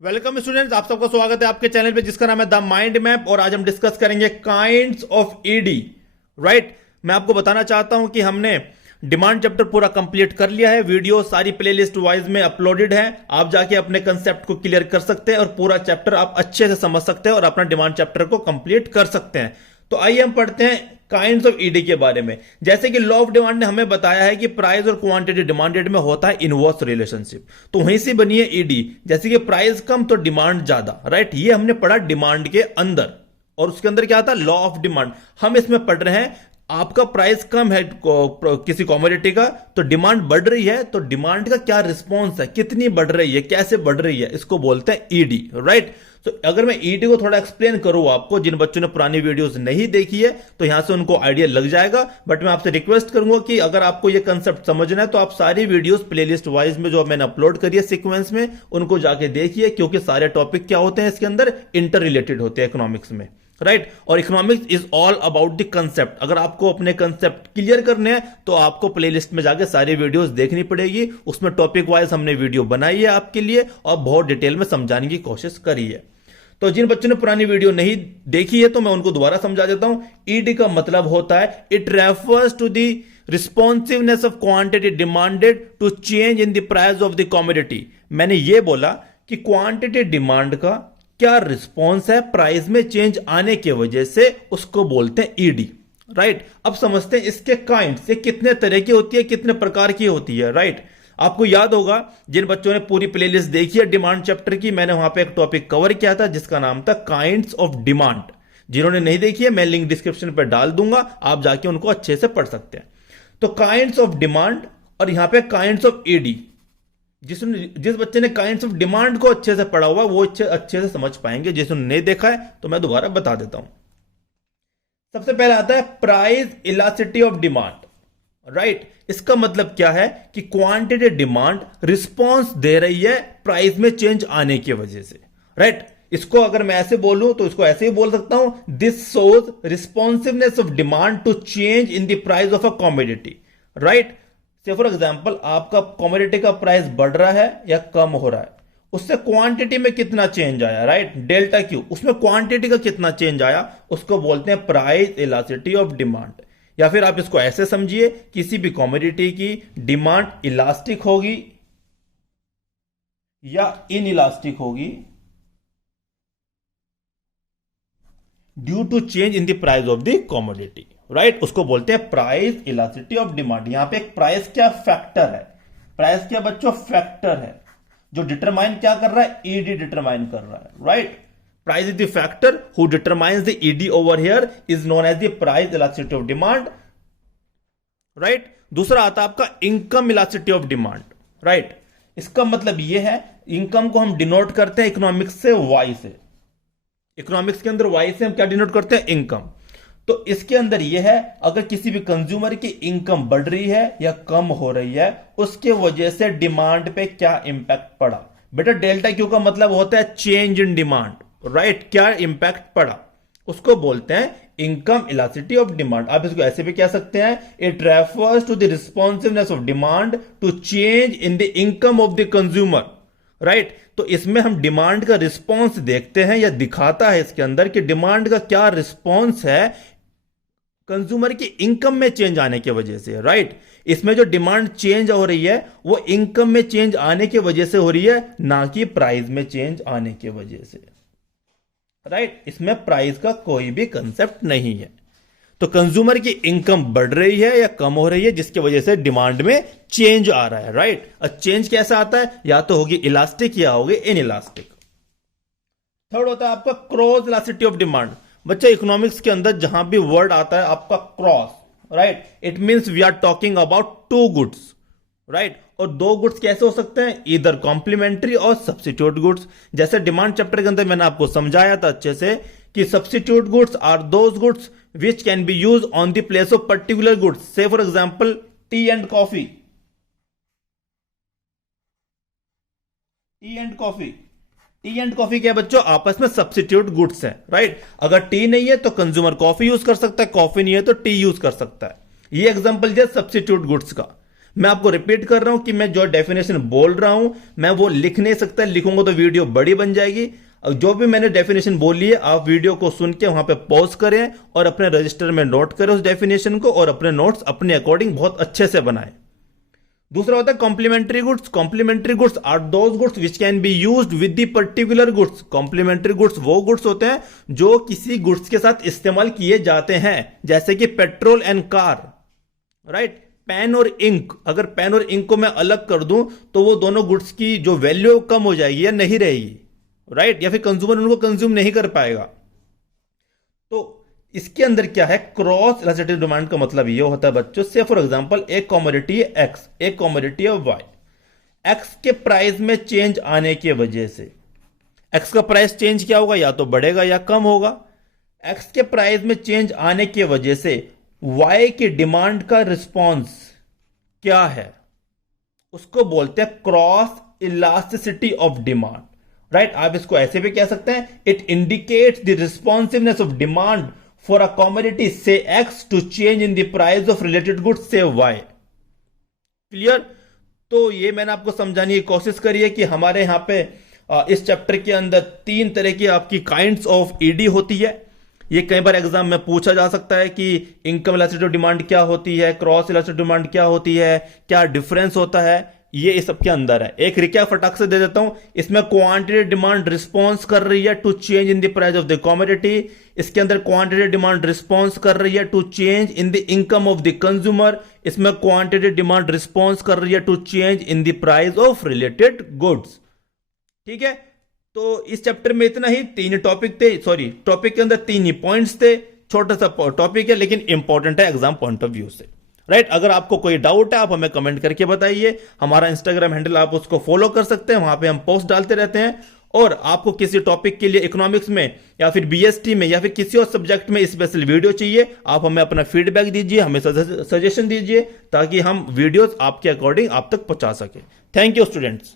Welcome students, आप सबका स्वागत है आपके चैनल पे जिसका नाम है द माइंड मैप। और आज हम डिस्कस करेंगे काइंड्स ऑफ ईडी। राइट, मैं आपको बताना चाहता हूं कि हमने डिमांड चैप्टर पूरा कंप्लीट कर लिया है। वीडियो सारी प्लेलिस्ट वाइज में अपलोडेड है, आप जाके अपने कंसेप्ट को क्लियर कर सकते हैं और पूरा चैप्टर आप अच्छे से समझ सकते हैं और अपना डिमांड चैप्टर को कंप्लीट कर सकते हैं। तो आइए हम पढ़ते हैं काइंड्स ऑफ ईडी के बारे में। जैसे कि लॉ ऑफ डिमांड ने हमें बताया है कि प्राइस और क्वांटिटी डिमांडेड में होता है इनवर्स रिलेशनशिप, तो वहीं से बनी है ईडी। जैसे कि प्राइस कम तो डिमांड ज्यादा। राइट, ये हमने पढ़ा डिमांड के अंदर। और उसके अंदर क्या था? Law of demand. हम इसमें पढ़ रहे हैं आपका प्राइस कम है किसी कमोडिटी का तो डिमांड बढ़ रही है, तो डिमांड का क्या रिस्पॉन्स है, कितनी बढ़ रही है, कैसे बढ़ रही है, इसको बोलते हैं ईडी। राइट, तो अगर मैं ईडी को थोड़ा एक्सप्लेन करूं आपको, जिन बच्चों ने पुरानी वीडियोस नहीं देखी है तो यहां से उनको आइडिया लग जाएगा। बट मैं आपसे रिक्वेस्ट करूंगा कि अगर आपको ये कंसेप्ट समझना है तो आप सारी वीडियोस प्लेलिस्ट वाइज में जो मैंने अपलोड करी है सीक्वेंस में, उनको जाके देखिए, क्योंकि सारे टॉपिक क्या होते हैं इसके अंदर, इंटर रिलेटेड होते हैं इकोनॉमिक्स में। राइट, और economics is all about the concept. अगर आपको अपने कंसेप्ट क्लियर करने हैं तो आपको प्लेलिस्ट में जाके सारी वीडियोस देखनी पड़ेगी। उसमें टॉपिक वाइज हमने वीडियो बनाई है आपके लिए और बहुत डिटेल में समझाने की कोशिश करी है। तो जिन बच्चों ने पुरानी वीडियो नहीं देखी है तो मैं उनको दोबारा समझा देता हूं। ईडी का मतलब होता है it refers to the responsiveness of quantity demanded to change in the price of the commodity. मैंने ये बोला कि क्वांटिटी डिमांड का क्या रिस्पॉन्स है प्राइस में चेंज आने की वजह से, उसको बोलते हैं ईडी। राइट, अब समझते हैं इसके काइंड्स, ये कितने तरह की होती है, कितने प्रकार की होती है। राइट, आपको याद होगा जिन बच्चों ने पूरी प्लेलिस्ट देखी है डिमांड चैप्टर की, मैंने वहां पे एक टॉपिक कवर किया था जिसका नाम था काइंड्स ऑफ डिमांड। जिन्होंने नहीं देखी है मैं लिंक डिस्क्रिप्शन पर डाल दूंगा, आप जाके उनको अच्छे से पढ़ सकते हैं। तो काइंड्स ऑफ डिमांड और यहां पे काइंड्स ऑफ ईडी। जिस बच्चे ने काइंड्स ऑफ डिमांड को अच्छे से पढ़ा हुआ वो अच्छे से समझ पाएंगे, जिसने नहीं देखा है तो मैं दोबारा बता देता हूं। सबसे पहले आता है price elasticity of demand. Right, इसका मतलब क्या है कि क्वांटिटी डिमांड रिस्पॉन्स दे रही है प्राइस में चेंज आने की वजह से। राइट, इसको अगर मैं ऐसे बोलूं तो इसको ऐसे ही बोल सकता हूं, this shows responsiveness of demand to change in the price of a commodity. Right, say for example आपका कमोडिटी का प्राइस बढ़ रहा है या कम हो रहा है, उससे क्वांटिटी में कितना चेंज आया। राइट, डेल्टा क्यू, उसमें क्वांटिटी का कितना चेंज आया, उसको बोलते हैं प्राइस इलास्टिसिटी ऑफ डिमांड। या फिर आप इसको ऐसे समझिए, किसी भी कमोडिटी की डिमांड इलास्टिक होगी या इन इलास्टिक होगी due to change in the price of the commodity. Right, उसको बोलते हैं प्राइस इलास्टिसिटी ऑफ डिमांड। यहां पे एक प्राइस क्या फैक्टर है, प्राइस क्या बच्चों फैक्टर है, जो डिटरमाइन क्या कर रहा है, ईडी डिटरमाइन कर रहा है। Right, price is the factor who determines the ED over here is known as the price elasticity of demand. Right, दूसरा आता है आपका income elasticity of demand. Right, इसका मतलब यह है, इनकम को हम डिनोट करते हैं इकोनॉमिक्स से वाई से। इकोनॉमिक्स के अंदर वाई से हम क्या डिनोट करते हैं, इनकम। तो इसके अंदर यह है, अगर किसी भी कंज्यूमर की इनकम बढ़ रही है या कम हो रही है, उसके वजह से डिमांड पे क्या इंपैक्ट पड़ा। बेटा डेल्टा क्यू का मतलब होता है चेंज इन डिमांड। राइट, क्या इंपैक्ट पड़ा, उसको बोलते हैं इनकम इलास्टिसिटी ऑफ डिमांड। आप इसको ऐसे भी कह सकते हैं, it refers to the responsiveness of demand to change in the income of the consumer. Right, तो इसमें हम डिमांड का रिस्पॉन्स देखते हैं या दिखाता है इसके अंदर कि डिमांड का क्या रिस्पॉन्स है कंज्यूमर की इनकम में चेंज आने की वजह से। राइट, इसमें जो डिमांड चेंज हो रही है वो इनकम में चेंज आने की वजह से हो रही है, ना कि प्राइस में चेंज आने की वजह से। राइट, इसमें प्राइस का कोई भी कंसेप्ट नहीं है। तो कंज्यूमर की इनकम बढ़ रही है या कम हो रही है, जिसकी वजह से डिमांड में चेंज आ रहा है। राइट, और चेंज कैसा आता है, या तो होगी इलास्टिक या होगी इन इलास्टिक। थर्ड होता है आपका क्रॉस इलास्टिसिटी ऑफ डिमांड। बच्चा इकोनॉमिक्स के अंदर जहां भी वर्ड आता है आपका cross, right, it means we are talking about two goods. Right, और दो गुड्स कैसे हो सकते हैं, इधर कॉम्प्लीमेंट्री और सब्स्टिट्यूट गुड्स। जैसे डिमांड चैप्टर के अंदर मैंने आपको समझाया था अच्छे से कि substitute goods are those goods which can be use on the place of particular goods. Say for example tea and coffee. Tea and coffee, tea and coffee क्या बच्चों, आपस में सब्स्टिट्यूट गुड्स हैं। राइट, अगर टी नहीं है तो consumer coffee use कर सकता है, कॉफी नहीं है तो टी यूज कर सकता है। ये एग्जांपल दिया सब्स्टिट्यूट गुड्स का। मैं आपको रिपीट कर रहा हूं कि मैं जो डेफिनेशन बोल रहा हूं मैं वो लिख नहीं सकता, लिखूंगा तो वीडियो बड़ी बन जाएगी। जो भी मैंने डेफिनेशन बोली है आप वीडियो को सुन के वहां पे पॉज करें और अपने रजिस्टर में नोट करें उस डेफिनेशन को और अपने नोट्स अपने अकॉर्डिंग बहुत अच्छे से बनाएं। दूसरा होता है complementary goods. Complementary goods are those goods which can be used with the particular goods. Complementary goods वो गुड्स होते हैं जो किसी गुड्स के साथ इस्तेमाल किए जाते हैं, जैसे कि petrol and car, right. Pen और इंक, अगर पेन और इंक को मैं अलग कर दूं तो वो दोनों गुड्स की जो वैल्यू कम हो जाएगी या नहीं रहेगी, राइट, या फिर कंज्यूमर उनको कंज्यूम नहीं कर पाएगा। तो इसके अंदर क्या है, क्रॉस इलास्टिसिटी डिमांड का मतलब ये होता है बच्चों, से फॉर एग्जांपल एक कमोडिटी है एक्स, एक कमोडिटी है वाई। एक्स के प्राइस में चेंज आने की वजह से एक्स का प्राइस चेंज क्या होगा, या तो बढ़ेगा या कम होगा। एक्स के प्राइस में चेंज आने की वजह से वाई की डिमांड का रिस्पॉन्स क्या है, उसको बोलते हैं cross elasticity of demand, right. आप इसको ऐसे भी कह सकते हैं, it indicates the responsiveness of demand for a commodity say X to change in the price of related goods say Y. Clear. तो ये मैंने आपको समझाने की कोशिश करी है कि हमारे यहां पे इस चैप्टर के अंदर 3 तरह की आपकी काइंड्स ऑफ ईडी होती है। ये कई बार एग्जाम में पूछा जा सकता है कि इनकम इलास्टिसिटी ऑफ डिमांड क्या होती है, क्रॉस इलास्टिसिटी डिमांड क्या होती है, क्या डिफरेंस होता है, ये इस सबके अंदर है। एक रिकैप फटाक से दे देता हूं, इसमें क्वांटिटी डिमांड रिस्पॉन्स कर रही है to change in the price of the commodity. इसके अंदर क्वांटिटी डिमांड रिस्पॉन्स कर रही है to change in the income of the consumer. इसमें क्वांटिटी डिमांड रिस्पॉन्स कर रही है to change in the price of related goods. ठीक है, तो इस चैप्टर में इतना ही, 3 टॉपिक थे, सॉरी टॉपिक के अंदर 3 ही पॉइंट्स थे। छोटा सा टॉपिक है लेकिन इंपॉर्टेंट है एग्जाम पॉइंट ऑफ व्यू से, राइट। अगर आपको कोई डाउट है आप हमें कमेंट करके बताइए। हमारा इंस्टाग्राम हैंडल आप उसको फॉलो कर सकते हैं, वहां पे हम पोस्ट डालते रहते हैं। और आपको किसी टॉपिक के लिए इकोनॉमिक्स में या फिर बीएसटी में या फिर किसी और सब्जेक्ट में स्पेशल वीडियो चाहिए, आप हमें अपना फीडबैक दीजिए, हमें सजेशन दीजिए, ताकि हम वीडियोस आपके अकॉर्डिंग आप तक पहुंचा सके। Thank you students.